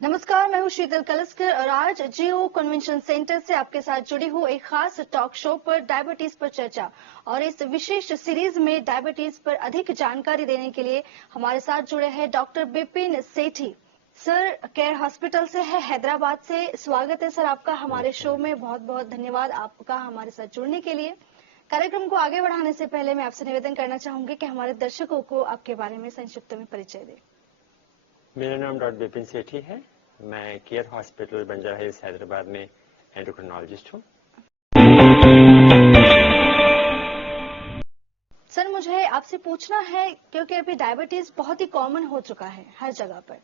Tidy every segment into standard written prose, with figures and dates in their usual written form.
नमस्कार, मैं हूं शीतल कलस्कर और आज जियो कन्वेंशन सेंटर से आपके साथ जुड़ी हूं एक खास टॉक शो पर डायबिटीज पर चर्चा। और इस विशेष सीरीज में डायबिटीज पर अधिक जानकारी देने के लिए हमारे साथ जुड़े हैं डॉक्टर बिपिन सेठी। सर केयर हॉस्पिटल से है, हैदराबाद से। स्वागत है सर आपका हमारे शो में। बहुत बहुत धन्यवाद आपका हमारे साथ जुड़ने के लिए। कार्यक्रम को आगे बढ़ाने से पहले मैं आपसे निवेदन करना चाहूंगी कि हमारे दर्शकों को आपके बारे में संक्षिप्त में परिचय दें। मेरा नाम डॉक्टर बिपिन सेठी है। मैं care hospital Banjara hills Hyderabad में एंडोक्रिनोलॉजिस्ट हूँ। सर मुझे आपसे पूछना है, क्योंकि अभी डायबिटीज बहुत ही कॉमन हो चुका है हर जगह पर।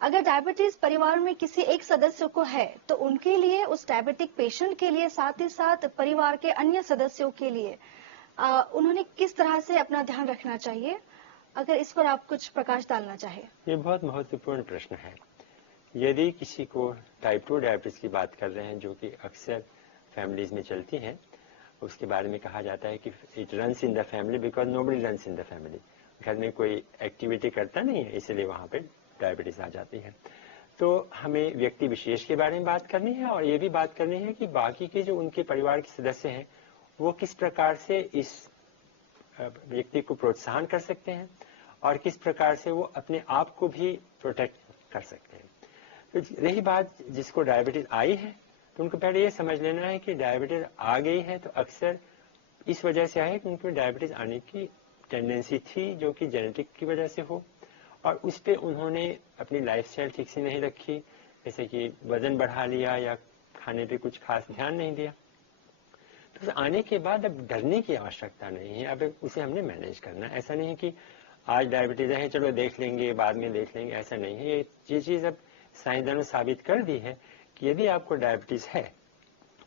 अगर डायबिटीज परिवार में किसी एक सदस्य को है तो उनके लिए, उस डायबिटिक पेशेंट के लिए, साथ ही साथ परिवार के अन्य सदस्यों के लिए उन्होंने किस तरह से अपना ध्यान रखना चाहिए? अगर इस पर आप कुछ प्रकाश डालना चाहे। ये बहुत महत्वपूर्ण प्रश्न है। यदि किसी को टाइप 2 डायबिटीज की बात कर रहे हैं, जो कि अक्सर फैमिलीज में चलती है, उसके बारे में कहा जाता है कि it runs in the family because nobody runs in the family. घर में कोई एक्टिविटी करता नहीं है, इसलिए वहां पे डायबिटीज आ जाती है। तो हमें व्यक्ति विशेष के बारे में बात करनी है और ये भी बात करनी है कि बाकी के जो उनके परिवार के सदस्य हैं वो किस प्रकार से इस व्यक्ति को प्रोत्साहन कर सकते हैं और किस प्रकार से वो अपने आप को भी प्रोटेक्ट कर सकते हैं। तो रही बात जिसको डायबिटीज आई है, तो उनको पहले ये समझ लेना है कि डायबिटीज आ गई है तो अक्सर इस वजह से आए कि उनको डायबिटीज आने की टेंडेंसी थी, जो कि जेनेटिक की वजह से हो, और उस पर उन्होंने अपनी लाइफस्टाइल ठीक से नहीं रखी, जैसे कि वजन बढ़ा लिया या खाने पे कुछ खास ध्यान नहीं दिया। तो आने के बाद अब डरने की आवश्यकता नहीं है, अब उसे हमने मैनेज करना। ऐसा नहीं है कि आज डायबिटीज है चलो देख लेंगे, बाद में देख लेंगे, ऐसा नहीं है। ये चीज अब साइंसदानों ने साबित कर दी है कि यदि आपको डायबिटीज है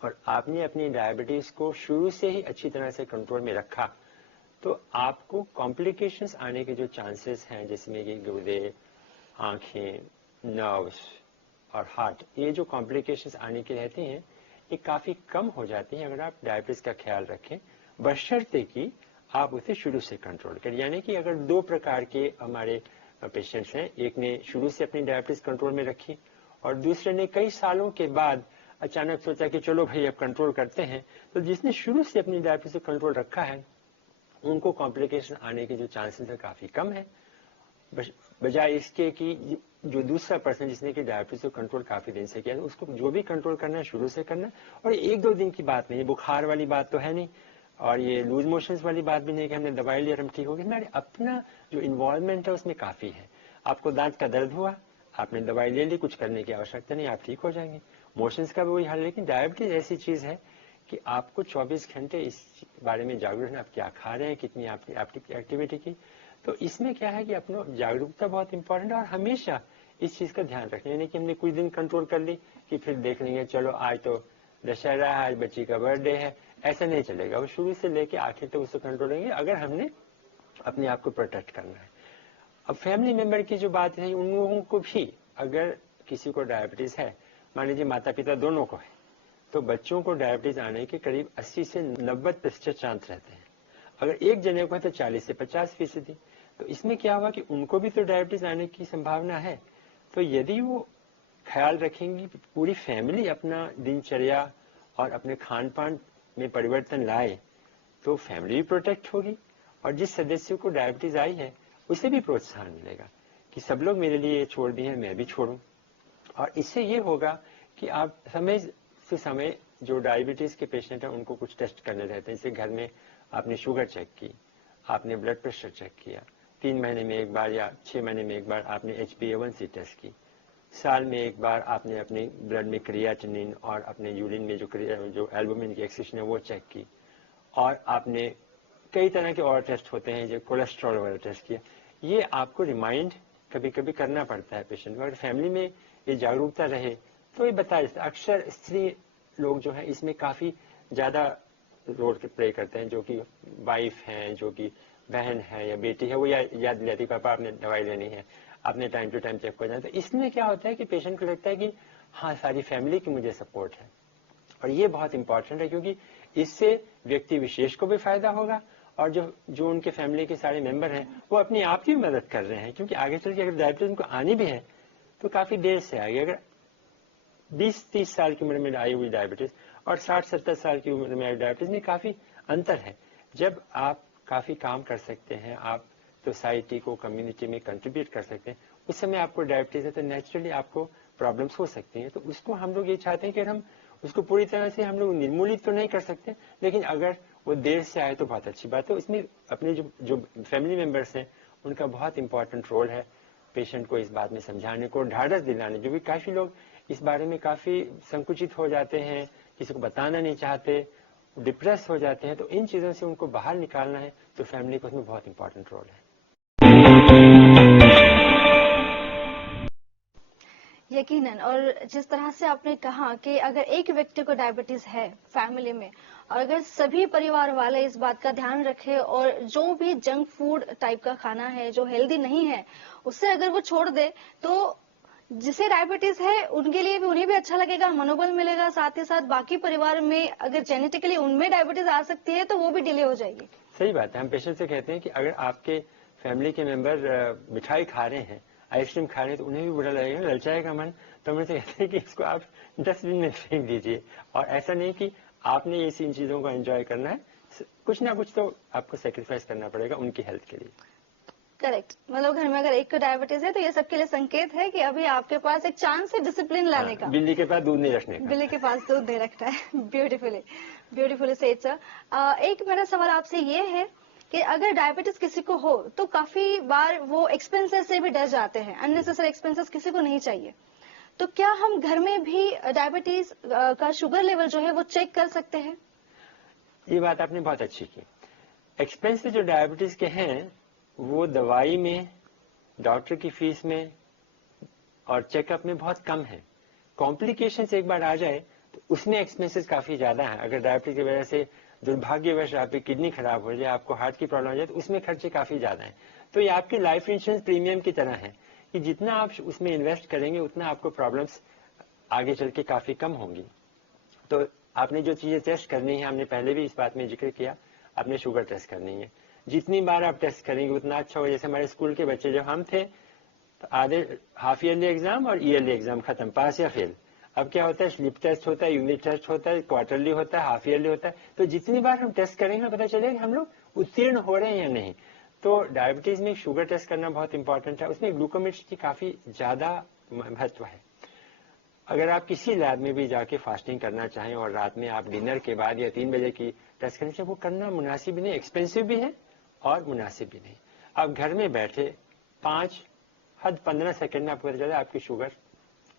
और आपने अपनी डायबिटीज को शुरू से ही अच्छी तरह से कंट्रोल में रखा, तो आपको कॉम्प्लिकेशंस आने के जो चांसेस हैं, जिसमें कि गुर्दे, आंखें, नर्व्स और हार्ट, ये जो कॉम्प्लिकेशंस आने की रहती हैं, ये काफी कम हो जाती हैं अगर आप डायबिटीज का ख्याल रखें, बशर्ते कि आप उसे शुरू से कंट्रोल करें। यानी कि अगर दो प्रकार के हमारे पेशेंट्स हैं, एक ने शुरू से अपनी डायबिटीज कंट्रोल में रखी और दूसरे ने कई सालों के बाद अचानक सोचा कि चलो भाई अब कंट्रोल करते हैं, तो जिसने शुरू से अपनी डायबिटीज को कंट्रोल रखा है उनको कॉम्प्लिकेशन आने के जो चांसेस है काफी कम है, बजाय इसके कि जो दूसरा पर्सन जिसने कि डायबिटीज को कंट्रोल काफी दिन से किया है, उसको जो भी कंट्रोल करना है शुरू से करना है। और एक दो दिन की बात नहीं, बुखार वाली बात तो है नहीं और ये लूज मोशंस वाली बात भी नहीं कि हमने दवाई ली और हम ठीक हो गए। हमारे अपना जो इन्वॉल्वमेंट है उसमें काफी है। आपको दांत का दर्द हुआ, आपने दवाई ले ली, कुछ करने की आवश्यकता नहीं, आप ठीक हो जाएंगे। मोशंस का भी वही हाल है। लेकिन डायबिटीज ऐसी चीज है कि आपको 24 घंटे इस बारे में जागरूक रहना, आप क्या खा रहे हैं, कितनी आपकी एक्टिविटी की। तो इसमें क्या है कि अपना जागरूकता बहुत इंपॉर्टेंट है और हमेशा इस चीज का ध्यान रखना, यानी कि हमने कुछ दिन कंट्रोल कर ली कि फिर देख लेंगे, चलो आज तो दशहरा है, आज बच्ची का बर्थडे है, ऐसा नहीं चलेगा। वो शुरू से लेके आखिर तक उसको कंट्रोल करेंगे अगर हमने अपने आप को प्रोटेक्ट करना है। अब फैमिली मेंबर की जो बात है, उन लोगों को भी अगर किसी को डायबिटीज है, मान लीजिए माता पिता दोनों को है, तो बच्चों को डायबिटीज आने के करीब 80 से 90% चांस रहते हैं। अगर एक जने को है तो 40 से 50%। तो इसमें क्या हुआ कि उनको भी तो डायबिटीज आने की संभावना है। तो यदि वो ख्याल रखेंगी, पूरी फैमिली अपना दिनचर्या और अपने खान पान में परिवर्तन लाए, तो फैमिली भी प्रोटेक्ट होगी और जिस सदस्य को डायबिटीज आई है उसे भी प्रोत्साहन मिलेगा कि सब लोग मेरे लिए छोड़ दिए हैं, मैं भी छोड़ूं। और इससे ये होगा कि आप समय से समय जो डायबिटीज के पेशेंट हैं उनको कुछ टेस्ट करने रहते हैं। जैसे घर में आपने शुगर चेक की, आपने ब्लड प्रेशर चेक किया, 3 महीने में एक बार या 6 महीने में एक बार आपने HbA1c टेस्ट की, साल में एक बार आपने अपने ब्लड में क्रिएटिनिन और अपने यूरिन में जो एल्बुमिन की एक्सेशन है वो चेक की, और आपने कई तरह के और टेस्ट होते हैं जो कोलेस्ट्रॉल वाला टेस्ट किया। ये आपको रिमाइंड कभी कभी करना पड़ता है पेशेंट को। अगर फैमिली में ये जागरूकता रहे तो ये बताया जाता है। अक्सर स्त्री लोग जो है इसमें काफी ज्यादा रोल प्ले करते हैं, जो कि वाइफ है, जो कि बहन है या बेटी है, वो याद दिलाती पापा आपने दवाई लेनी है, आपने टाइम टू टाइम चेक कर जाना। तो इसमें क्या होता है कि पेशेंट को लगता है कि हाँ सारी फैमिली की मुझे सपोर्ट है, और ये बहुत इंपॉर्टेंट है क्योंकि इससे व्यक्ति विशेष को भी फायदा होगा और जो उनके फैमिली के सारे मेंबर हैं वो अपने आप की मदद कर रहे हैं। क्योंकि आगे चल के अगर डायबिटीज उनको आनी भी है तो काफी देर से आएगी। अगर 20-30 साल की उम्र में आई हुई डायबिटीज और 60-70 साल की उम्र में आई डायबिटीज में काफी अंतर है। जब आप काफी काम कर सकते हैं, आप सोसाइटी को, कम्युनिटी में कंट्रीब्यूट कर सकते हैं, उस समय आपको डायबिटीज है तो नेचुरली आपको प्रॉब्लम्स हो सकती हैं। तो उसको हम लोग ये चाहते हैं कि हम उसको पूरी तरह से हम लोग निर्मूलित तो नहीं कर सकते, लेकिन अगर वो देर से आए तो बहुत अच्छी बात है। इसमें अपने जो फैमिली मेंबर्स हैं उनका बहुत इंपॉर्टेंट रोल है पेशेंट को इस बात में समझाने को, ढाढ़स दिलाने। जो भी काफी लोग इस बारे में काफी संकुचित हो जाते हैं, किसी को बताना नहीं चाहते, डिप्रेस हो जाते हैं, तो इन चीजों से उनको बाहर निकालना है तो फैमिली को उसमें बहुत इंपॉर्टेंट रोल है। यकीनन। और जिस तरह से आपने कहा कि अगर एक व्यक्ति को डायबिटीज है फैमिली में, और अगर सभी परिवार वाले इस बात का ध्यान रखें और जो भी जंक फूड टाइप का खाना है जो हेल्दी नहीं है उससे अगर वो छोड़ दे, तो जिसे डायबिटीज है उनके लिए भी, उन्हें भी अच्छा लगेगा, मनोबल मिलेगा। साथ ही साथ बाकी परिवार में अगर जेनेटिकली उनमें डायबिटीज आ सकती है तो वो भी डिले हो जाएगी। सही बात है। हम पेशेंट से कहते हैं कि अगर आपके फैमिली के मेंबर मिठाई खा रहे हैं, आइसक्रीम खा रहे हैं, तो उन्हें भी बुरा लगेगा, ललचाएगा मन। तो हम उनसे कहते हैं कि इसको आप डस्टबिन में फेंक दीजिए। और ऐसा नहीं कि आपने ये इन चीजों को एंजॉय करना है, कुछ ना कुछ तो आपको सेक्रीफाइस करना पड़ेगा उनकी हेल्थ के लिए। करेक्ट। मतलब घर में अगर एक को डायबिटीज है तो ये सबके लिए संकेत है कि अभी आपके पास एक चांस है डिसिप्लिन लाने का। बिल्ली के पास दूध नहीं रखने का। बिल्ली के पास दूध नहीं रखना है। Beautifully said sir. एक मेरा सवाल आपसे ये है कि अगर डायबिटीज किसी को हो तो काफी बार वो एक्सपेंसेस से भी डर जाते हैं, अननेसेसरी एक्सपेंसेस किसी को नहीं चाहिए। तो क्या हम घर में भी डायबिटीज का शुगर लेवल जो है वो चेक कर सकते हैं? ये बात आपने बहुत अच्छी की। एक्सपेंसेस जो डायबिटीज के हैं वो दवाई में, डॉक्टर की फीस में और चेकअप में बहुत कम है। कॉम्प्लिकेशंस एक बार आ जाए तो उसमें एक्सपेंसेस काफी ज्यादा है। अगर डायबिटीज की वजह से दुर्भाग्यवश आपकी किडनी खराब हो जाए, आपको हार्ट की प्रॉब्लम हो जाए, तो उसमें खर्चे काफी ज्यादा हैं। तो ये आपकी लाइफ इंश्योरेंस प्रीमियम की तरह है कि जितना आप उसमें इन्वेस्ट करेंगे उतना आपको प्रॉब्लम्स आगे चल के काफी कम होंगी। तो आपने जो चीजें टेस्ट करनी है, हमने पहले भी इस बात में जिक्र किया, आपने शुगर टेस्ट करनी है। जितनी बार आप टेस्ट करेंगे उतना अच्छा होगा। जैसे हमारे स्कूल के बच्चे जब हम थे तो आधे हाफ ईयरली एग्जाम और ईयरली एग्जाम खत्म, पास या फेल। अब क्या होता है, स्लिप टेस्ट होता है, यूनिट टेस्ट होता है, क्वार्टरली होता है, हाफ ईयरली होता है। तो जितनी बार हम टेस्ट करेंगे पता चलेगा कि हम लोग उत्तीर्ण हो रहे हैं या नहीं। तो डायबिटीज में शुगर टेस्ट करना बहुत इंपॉर्टेंट है। उसमें ग्लूकोमीटर की काफी ज्यादा महत्व है। अगर आप किसी लैब में भी जाके फास्टिंग करना चाहें और रात में आप डिनर के बाद या 3 बजे की टेस्ट करनी चाहिए, वो करना मुनासिब भी नहीं, एक्सपेंसिव भी है और मुनासिब भी नहीं। आप घर में बैठे 15 सेकंड में आपको पता चला आपकी शुगर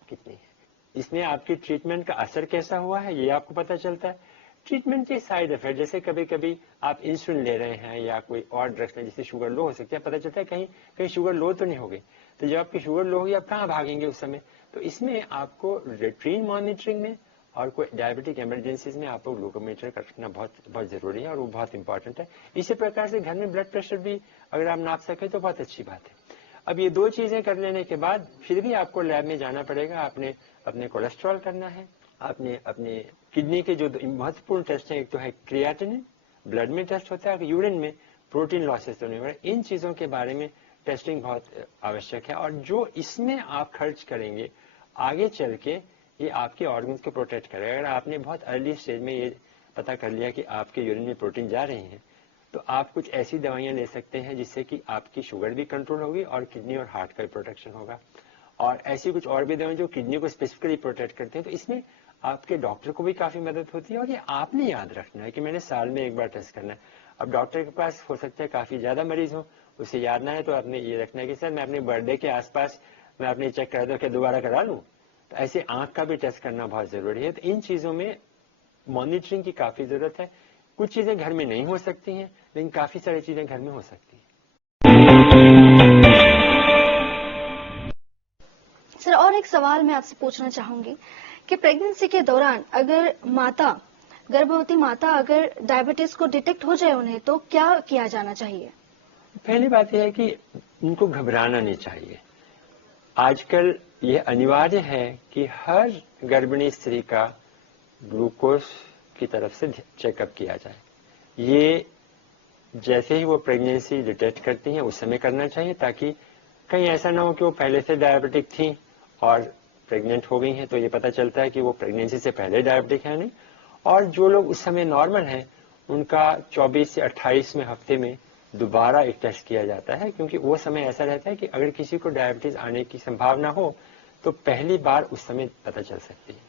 कितनी है। इसमें आपकी ट्रीटमेंट का असर कैसा हुआ है ये आपको पता चलता है। ट्रीटमेंट के साइड इफेक्ट, जैसे कभी कभी आप इंसुलिन ले रहे हैं या कोई और ड्रग्स में जिससे शुगर लो हो सकती है, पता चलता है कहीं कहीं शुगर लो तो नहीं होगी। तो जब आपकी शुगर लो होगी आप कहाँ भागेंगे उस समय। तो इसमें आपको रूटीन मॉनिटरिंग में और कोई डायबिटिक इमरजेंसीज में आपको ग्लूकोमीटर रखना बहुत बहुत जरूरी है और वो बहुत इंपॉर्टेंट है। इसी प्रकार से घर में ब्लड प्रेशर भी अगर आप नाप सके तो बहुत अच्छी बात है। अब ये दो चीजें कर लेने के बाद फिर भी आपको लैब में जाना पड़ेगा। आपने अपने कोलेस्ट्रॉल करना है, आपने अपने किडनी के जो महत्वपूर्ण टेस्ट हैं, एक तो है क्रिएटिनिन, ब्लड में टेस्ट होता है, यूरिन में प्रोटीन लॉसेस तो नहीं हो रहा। इन चीजों के बारे में टेस्टिंग बहुत आवश्यक है। और जो इसमें आप खर्च करेंगे आगे चल के ये आपके ऑर्गन्स को प्रोटेक्ट करेगा। अगर आपने बहुत अर्ली स्टेज में ये पता कर लिया कि आपके यूरिन में प्रोटीन जा रही है, तो आप कुछ ऐसी दवाइयां ले सकते हैं जिससे कि आपकी शुगर भी कंट्रोल होगी और किडनी और हार्ट का भी प्रोटेक्शन होगा। और ऐसी कुछ और भी दवाएं जो किडनी को स्पेसिफिकली प्रोटेक्ट करते हैं। तो इसमें आपके डॉक्टर को भी काफी मदद होती है। और ये आपने याद रखना है कि मैंने साल में एक बार टेस्ट करना है। अब डॉक्टर के पास हो सकता है काफी ज्यादा मरीज हो, उसे याद ना है, तो आपने ये रखना है कि सर मैं अपने बर्थडे के आसपास मैं अपने चेक करा दूं, क्या दोबारा करा लूं। तो ऐसे आंख का भी टेस्ट करना बहुत जरूरी है। तो इन चीजों में मॉनिटरिंग की काफी जरूरत है। कुछ चीजें घर में नहीं हो सकती हैं, लेकिन काफी सारी चीजें घर में हो सकती हैं। सर, और एक सवाल मैं आपसे पूछना चाहूंगी कि प्रेगनेंसी के दौरान अगर गर्भवती माता अगर डायबिटीज को डिटेक्ट हो जाए उन्हें, तो क्या किया जाना चाहिए? पहली बात यह है कि उनको घबराना नहीं चाहिए। आजकल ये अनिवार्य है कि हर गर्भिणी स्त्री का ग्लूकोज की तरफ से चेकअप किया जाए। ये जैसे ही वो प्रेगनेंसी डिटेक्ट करती हैं उस समय करना चाहिए, ताकि कहीं ऐसा ना हो कि वो पहले से डायबिटिक थी और प्रेग्नेंट हो गई हैं तो ये पता चलता है कि वो प्रेगनेंसी से पहले डायबिटिक है नहीं। और जो लोग उस समय नॉर्मल हैं उनका 24 से 28वें हफ्ते में दोबारा एक टेस्ट किया जाता है, क्योंकि वो समय ऐसा रहता है कि अगर किसी को डायबिटीज आने की संभावना हो तो पहली बार उस समय पता चल सकती है।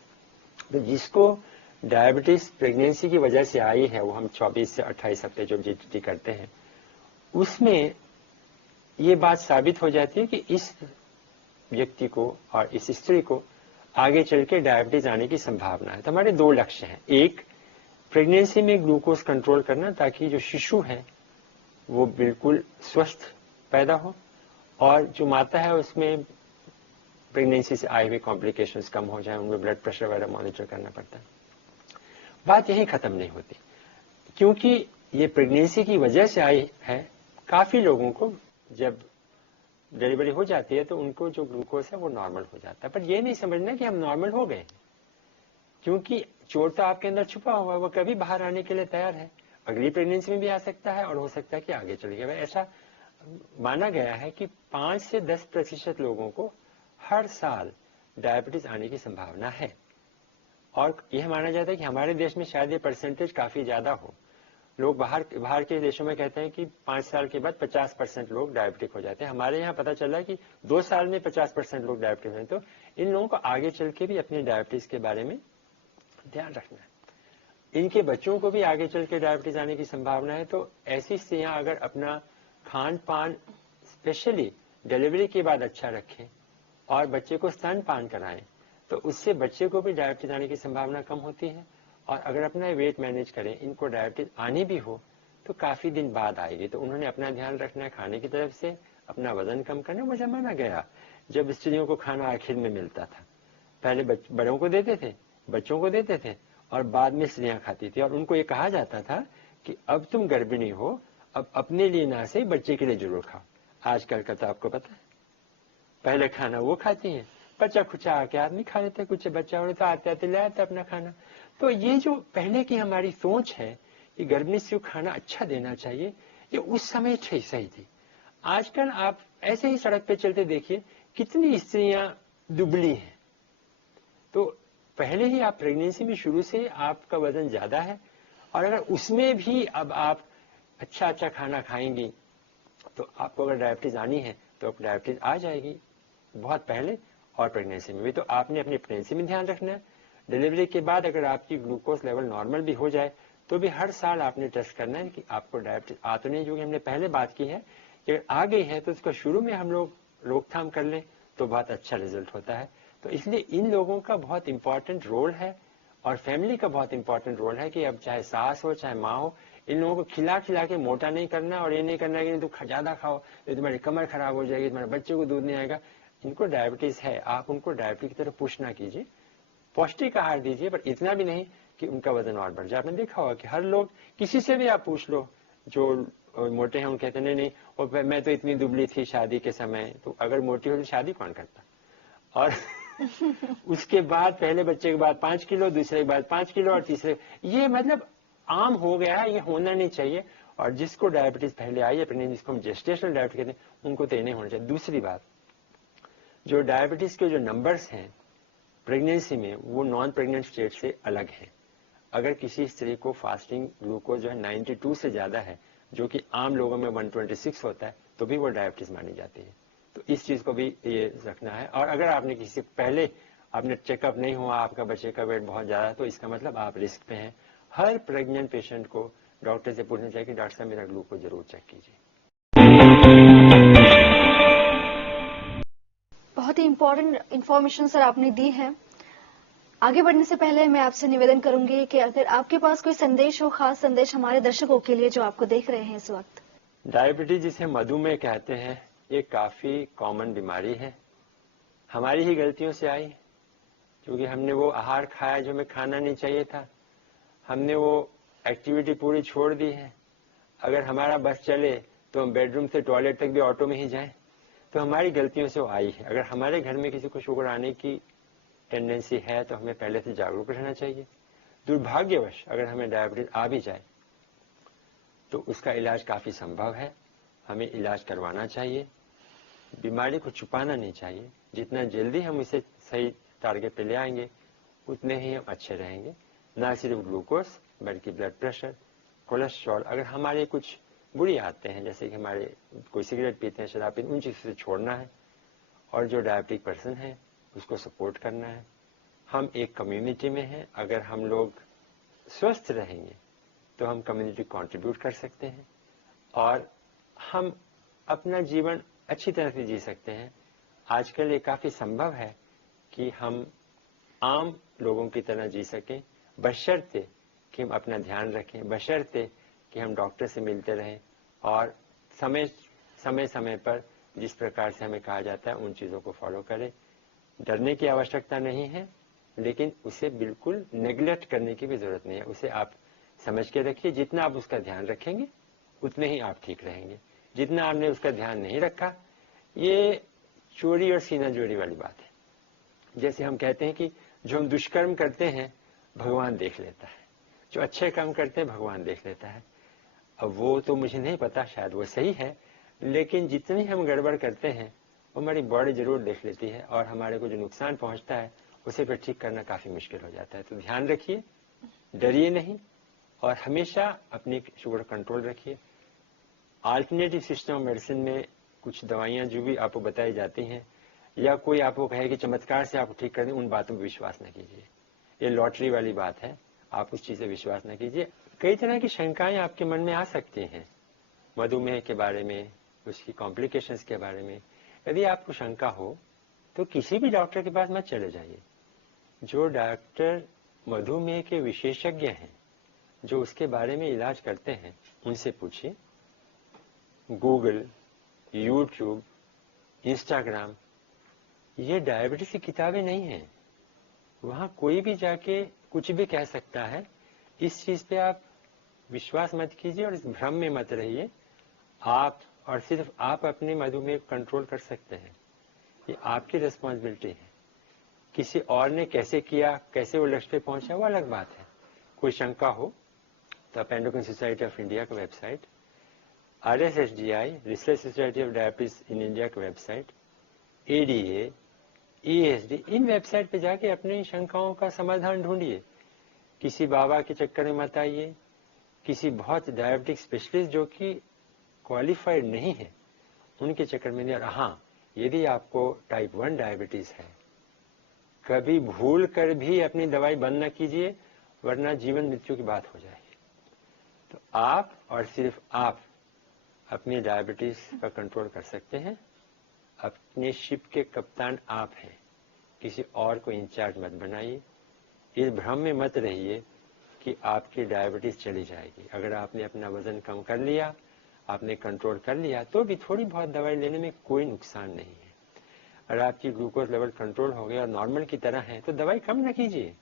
तो जिसको डायबिटीज प्रेगनेंसी की वजह से आई है, वो हम 24 से 28 हफ्ते जो जीटीटी करते हैं उसमें ये बात साबित हो जाती है कि इस व्यक्ति को और इस स्त्री को आगे चल के डायबिटीज आने की संभावना है। तो हमारे दो लक्ष्य हैं, एक प्रेगनेंसी में ग्लूकोज कंट्रोल करना ताकि जो शिशु है वो बिल्कुल स्वस्थ पैदा हो, और जो माता है उसमें प्रेगनेंसी से आए हुए कॉम्प्लिकेशंस कम हो जाए, उनको ब्लड प्रेशर वगैरह मॉनिटर करना पड़ता है। बात यही खत्म नहीं होती, क्योंकि ये प्रेगनेंसी की वजह से आई है। काफी लोगों को जब डिलीवरी हो जाती है तो उनको जो ग्लूकोज है वो नॉर्मल हो जाता है, पर ये नहीं समझना कि हम नॉर्मल हो गए, क्योंकि चोर तो आपके अंदर छुपा हुआ है, वो कभी बाहर आने के लिए तैयार है। अगली प्रेगनेंसी में भी आ सकता है और हो सकता है कि आगे चले गए। ऐसा माना गया है कि 5 से 10% लोगों को हर साल डायबिटीज आने की संभावना है, और यह माना जाता है कि हमारे देश में शायद ये परसेंटेज काफी ज्यादा हो। लोग बाहर के देशों में कहते हैं कि 5 साल के बाद 50% लोग डायबिटिक हो जाते हैं। हमारे यहाँ पता चला कि 2 साल में 50% लोग डायबिटिक हो जाते हैं। तो इन लोगों को आगे चल के भी अपने डायबिटीज के बारे में ध्यान रखना है। इनके बच्चों को भी आगे चल के डायबिटीज आने की संभावना है। तो ऐसी स्त्रियां अगर अपना खान पान स्पेशली डिलीवरी के बाद अच्छा रखें और बच्चे को स्तनपान कराएं तो उससे बच्चे को भी डायबिटीज आने की संभावना कम होती है। और अगर अपना वेट मैनेज करें, इनको डायबिटीज आनी भी हो तो काफी दिन बाद आएगी। तो उन्होंने अपना ध्यान रखना है खाने की तरफ से, अपना वजन कम करना। वो जमाना गया जब स्त्रियों को खाना आखिर में मिलता था, पहले बड़ों को देते थे, बच्चों को देते थे और बाद में स्त्रियां खाती थी, और उनको ये कहा जाता था कि अब तुम गर्भिणी हो, अब अपने लिए ना से बच्चे के लिए जरूर खाओ। आजकल का तो आपको पता है, पहले खाना वो खाती है, बच्चा खुचा आके आदमी खा लेता है, कुछ बच्चा हो तो आते आते ले आता अपना खाना। तो ये जो पहले की हमारी सोच है कि गर्भिणी स्त्री को खाना अच्छा देना चाहिए, ये उस समय सही थी। आजकल आप ऐसे ही सड़क पे चलते देखिए कितनी स्त्रियां दुबली हैं। तो पहले ही आप प्रेगनेंसी में शुरू से आपका वजन ज्यादा है, और अगर उसमें भी अब आप अच्छा खाना खाएंगी तो आपको अगर डायबिटीज आनी है तो डायबिटीज आ जाएगी बहुत पहले, और प्रेगनेंसी में भी। तो आपने अपनी प्रेगनेंसी में ध्यान रखना है। डिलीवरी के बाद अगर आपकी ग्लूकोज लेवल नॉर्मल भी हो जाए तो भी हर साल आपने टेस्ट करना है कि आपको डायबिटीज आ तो नहीं, जो कि हमने पहले बात की है कि अगर आ गई है तो उसका शुरू में हम लोग रोकथाम कर लें तो बहुत अच्छा रिजल्ट होता है। तो इसलिए इन लोगों का बहुत इंपॉर्टेंट रोल है, और फैमिली का बहुत इंपॉर्टेंट रोल है कि अब चाहे सास हो चाहे माँ हो, इन लोगों को खिला खिला के मोटा नहीं करना, और ये नहीं करना कि तुम ज्यादा खाओ तो तुम्हारी कमर खराब हो जाएगी, तुम्हारे बच्चे को दूध नहीं आएगा। इनको डायबिटीज है, आप उनको डायबिटीज की तरफ पुश ना कीजिए, पौष्टिक आहार दीजिए, पर इतना भी नहीं कि उनका वजन और बढ़ जाए। आपने देखा होगा कि हर लोग, किसी से भी आप पूछ लो जो मोटे हैं, उन कहते नहीं नहीं और मैं तो इतनी दुबली थी शादी के समय। तो अगर मोटी हो तो शादी कौन करता? और उसके बाद पहले बच्चे के बाद 5 किलो, दूसरे के बाद 5 किलो, और तीसरे, ये मतलब आम हो गया है, ये होना नहीं चाहिए। और जिसको डायबिटीज पहले आई है, जिसको हम जेस्टेशनल डायबिटीज कहते हैं, उनको तो नहीं होना चाहिए। दूसरी बात, जो डायबिटीज के जो नंबर्स हैं प्रेगनेंसी में, वो नॉन प्रेग्नेंट स्टेट से अलग है। अगर किसी स्त्री को फास्टिंग ग्लूकोज जो है 92 से ज्यादा है, जो कि आम लोगों में 126 होता है, तो भी वो डायबिटीज मानी जाती है। तो इस चीज को भी ये रखना है। और अगर आपने किसी पहले आपने चेकअप नहीं हुआ, आपका बच्चे का वेट बहुत ज्यादा है, तो इसका मतलब आप रिस्क पे हैं। हर प्रेग्नेंट पेशेंट को डॉक्टर से पूछना चाहिए कि डॉक्टर साहब मेरा ग्लूकोज जरूर चेक कीजिए। बहुत ही इंपॉर्टेंट इंफॉर्मेशन सर आपने दी है। आगे बढ़ने से पहले मैं आपसे निवेदन करूंगी कि अगर आपके पास कोई संदेश हो, खास संदेश हमारे दर्शकों के लिए जो आपको देख रहे हैं इस वक्त। डायबिटीज जिसे मधुमेह कहते हैं, ये काफी कॉमन बीमारी है, हमारी ही गलतियों से आई, क्योंकि हमने वो आहार खाया जो हमें खाना नहीं चाहिए था, हमने वो एक्टिविटी पूरी छोड़ दी है। अगर हमारा बस चले तो हम बेडरूम से टॉयलेट तक भी ऑटो में ही जाएं, तो हमारी गलतियों से वो आई है। अगर हमारे घर में किसी को शुगर आने की टेंडेंसी है तो हमें पहले से जागरूक रहना चाहिए। दुर्भाग्यवश अगर हमें डायबिटीज आ भी जाए तो उसका इलाज काफी संभव है, हमें इलाज करवाना चाहिए। बीमारी को छुपाना नहीं चाहिए। जितना जल्दी हम इसे सही टारगेट पे ले आएंगे उतने ही हम अच्छे रहेंगे। ना सिर्फ ग्लूकोज बल्कि ब्लड प्रेशर, कोलेस्ट्रॉल, अगर हमारे कुछ बुरी आदतें हैं जैसे कि हमारे कोई सिगरेट पीते हैं, शराब पीते हैं, उन चीज़ों से छोड़ना है। और जो डायबिटिक पर्सन है उसको सपोर्ट करना है। हम एक कम्युनिटी में हैं, अगर हम लोग स्वस्थ रहेंगे तो हम कम्युनिटी कंट्रीब्यूट कर सकते हैं और हम अपना जीवन अच्छी तरह से जी सकते हैं। आजकल ये काफ़ी संभव है कि हम आम लोगों की तरह जी सकें, बशर्ते कि हम अपना ध्यान रखें, बशर्ते कि हम डॉक्टर से मिलते रहें और समय पर जिस प्रकार से हमें कहा जाता है उन चीज़ों को फॉलो करें। डरने की आवश्यकता नहीं है, लेकिन उसे बिल्कुल नेग्लेक्ट करने की भी जरूरत नहीं है। उसे आप समझ के रखिए, जितना आप उसका ध्यान रखेंगे उतने ही आप ठीक रहेंगे। जितना आपने उसका ध्यान नहीं रखा, ये चोरी और सीना जोड़ी वाली बात है। जैसे हम कहते हैं कि जो हम दुष्कर्म करते हैं भगवान देख लेता है, जो अच्छे काम करते हैं भगवान देख लेता है। अब वो तो मुझे नहीं पता, शायद वो सही है, लेकिन जितनी हम गड़बड़ करते हैं वो हमारी बॉडी जरूर देख लेती है और हमारे को जो नुकसान पहुंचता है उसे फिर ठीक करना काफी मुश्किल हो जाता है। तो ध्यान रखिए, डरिए नहीं और हमेशा अपनी शुगर कंट्रोल रखिए। अल्टरनेटिव सिस्टम ऑफ मेडिसिन में कुछ दवाइयां जो भी आपको बताई जाती हैं या कोई आपको कहे कि चमत्कार से आपको ठीक कर दें, उन बातों पर विश्वास न कीजिए। ये लॉटरी वाली बात है, आप उस चीज से विश्वास न कीजिए। कई तरह की शंकाएं आपके मन में आ सकती हैं मधुमेह के बारे में, उसकी कॉम्प्लिकेशंस के बारे में। यदि आपको शंका हो तो किसी भी डॉक्टर के पास मत चले जाइए। जो डॉक्टर मधुमेह के विशेषज्ञ हैं, जो उसके बारे में इलाज करते हैं, उनसे पूछिए। गूगल, यूट्यूब, इंस्टाग्राम, ये डायबिटीज की किताबें नहीं हैं। वहां कोई भी जाके कुछ भी कह सकता है। इस चीज पे आप विश्वास मत कीजिए और इस भ्रम में मत रहिए। आप और सिर्फ आप अपने मधुमेह को कंट्रोल कर सकते हैं, ये आपकी रिस्पॉन्सिबिलिटी है। किसी और ने कैसे किया, कैसे वो लक्ष्य पे पहुंचा, वो अलग बात है। कोई शंका हो तो आप एंडोक्राइन सोसाइटी ऑफ इंडिया का website, RSSDI research society of diabetes in India का वेबसाइट, ADA, EASD, इन वेबसाइट पे जाके अपनी शंकाओं का समाधान ढूंढिए। किसी बाबा के चक्कर में मत आइए, किसी बहुत डायबिटिक स्पेशलिस्ट जो कि क्वालिफाइड नहीं है उनके चक्कर में नहीं। और हाँ, यदि आपको टाइप 1 डायबिटीज है, कभी भूल कर भी अपनी दवाई बंद न कीजिए, वरना जीवन मृत्यु की बात हो जाएगी। तो आप और सिर्फ आप अपनी डायबिटीज का कंट्रोल कर सकते हैं। अपने शिप के कप्तान आप हैं, किसी और को इंचार्ज मत बनाइए। इस भ्रम में मत रहिए कि आपकी डायबिटीज चली जाएगी। अगर आपने अपना वजन कम कर लिया, आपने कंट्रोल कर लिया, तो भी थोड़ी बहुत दवाई लेने में कोई नुकसान नहीं है। अगर आपकी ग्लूकोज लेवल कंट्रोल हो गया और नॉर्मल की तरह है तो दवाई कम न कीजिए,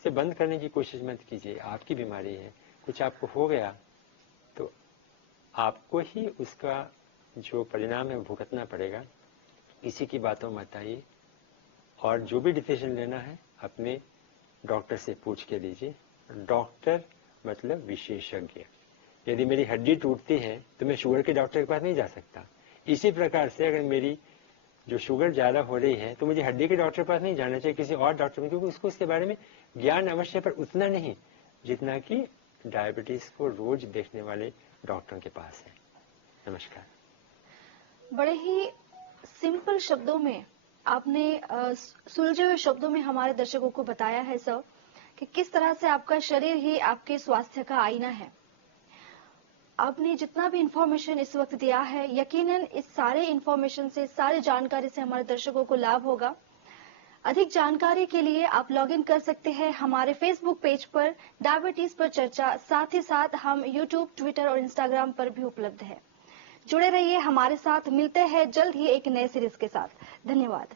इसे बंद करने की कोशिश मत कीजिए। आपकी बीमारी है, कुछ आपको हो गया तो आपको ही उसका जो परिणाम है भुगतना पड़ेगा। किसी की बातों में मत आइए और जो भी डिसीजन लेना है अपने डॉक्टर से पूछ के लीजिए। डॉक्टर मतलब विशेषज्ञ। यदि मेरी हड्डी टूटती है तो मैं शुगर के डॉक्टर के पास नहीं जा सकता। इसी प्रकार से अगर मेरी जो शुगर ज्यादा हो रही है तो मुझे हड्डी के डॉक्टर के पास नहीं जाना चाहिए, किसी और डॉक्टर में, क्योंकि उसको उसके बारे में ज्ञान अवश्य पर उतना नहीं जितना कि डायबिटीज को रोज देखने वाले डॉक्टरों के पास है। नमस्कार। बड़े ही सिंपल शब्दों में आपने सुलझे हुए शब्दों में हमारे दर्शकों को बताया है सर कि किस तरह से आपका शरीर ही आपके स्वास्थ्य का आईना है। आपने जितना भी इंफॉर्मेशन इस वक्त दिया है, यकीनन इस सारे इंफॉर्मेशन से, सारी जानकारी से हमारे दर्शकों को लाभ होगा। अधिक जानकारी के लिए आप लॉग इन कर सकते हैं हमारे फेसबुक पेज पर डायबिटीज पर चर्चा। साथ ही साथ हम यूट्यूब, ट्विटर और इंस्टाग्राम पर भी उपलब्ध है। जुड़े रहिए हमारे साथ। मिलते हैं जल्द ही एक नए सीरीज के साथ। धन्यवाद।